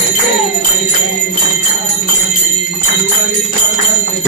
Thank you.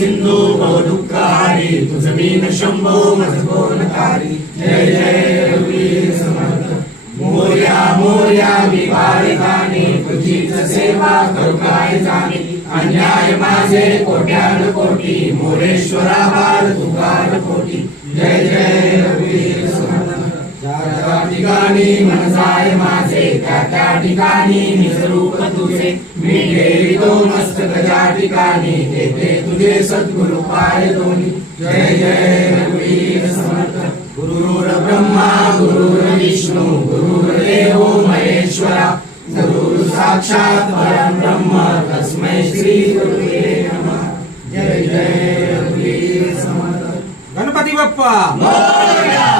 Sindhu बहुदुकारी ज़मीन शंभो मज जय जय, रघुवीर समर्थ। मोर्या मोर्या विवारिताने तुझीच सेवा करू काय अन्याय माझे कोट्यान कोटी मोरेश्वरा बाल तुकार कोटी जय जय ज्या ठिकाणी मनसाय माझे त्या त्या ठिकाणी निजरूप तुझे मी ठेवितो मस्तक ज्या ठिकाणी तेथे तुझे सद्गुरु पाय दोन्ही. जय जय रघुवीर समर्थ. गुरुर ब्रह्मा गुरुर विष्णू गुरुर देव महेश्वरा. गुरु साक्षात परम ब्रह्म तस्मै श्री गुरुवे नमः. जय जय रघुवीर समर्थ. गणपती बाप्पा! मंगल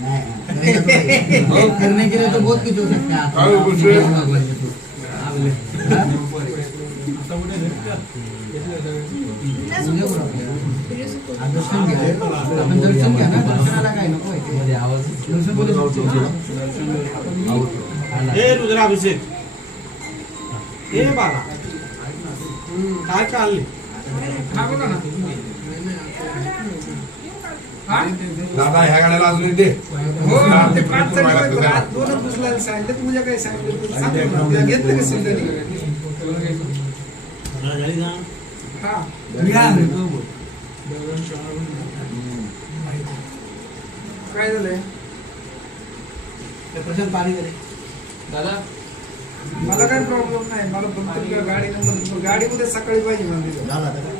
नहीं, करने के लिए तो बहुत कुछ हो सकता है कुछ। आप घ्या आपण दर्शन घ्या ना दर्शनाला काय नको दर्शन कोणी हे रुद्राभिषेक हे बाला काय चालले दादा ह्या गाड्याला अजून दे हो ते पाच जण होते, आज दोनच दुसऱ्याला सांगितलं तू काय सांगितलं तू सांग मला. घेतलं का? हा काय झालंय प्रशांत पाणी दे रे. मला काय प्रॉब्लेम नाही मला फक्त गाडी नंबर गाडी उद्या सकाळी पाहिजे म्हणजे झालं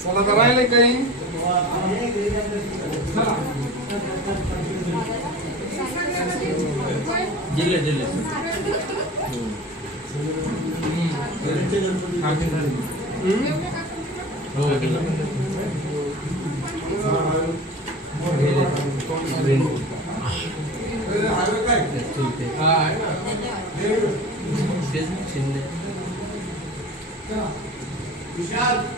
चला तर राहिलंय काही दिले दिले हो दिलं Obrigado.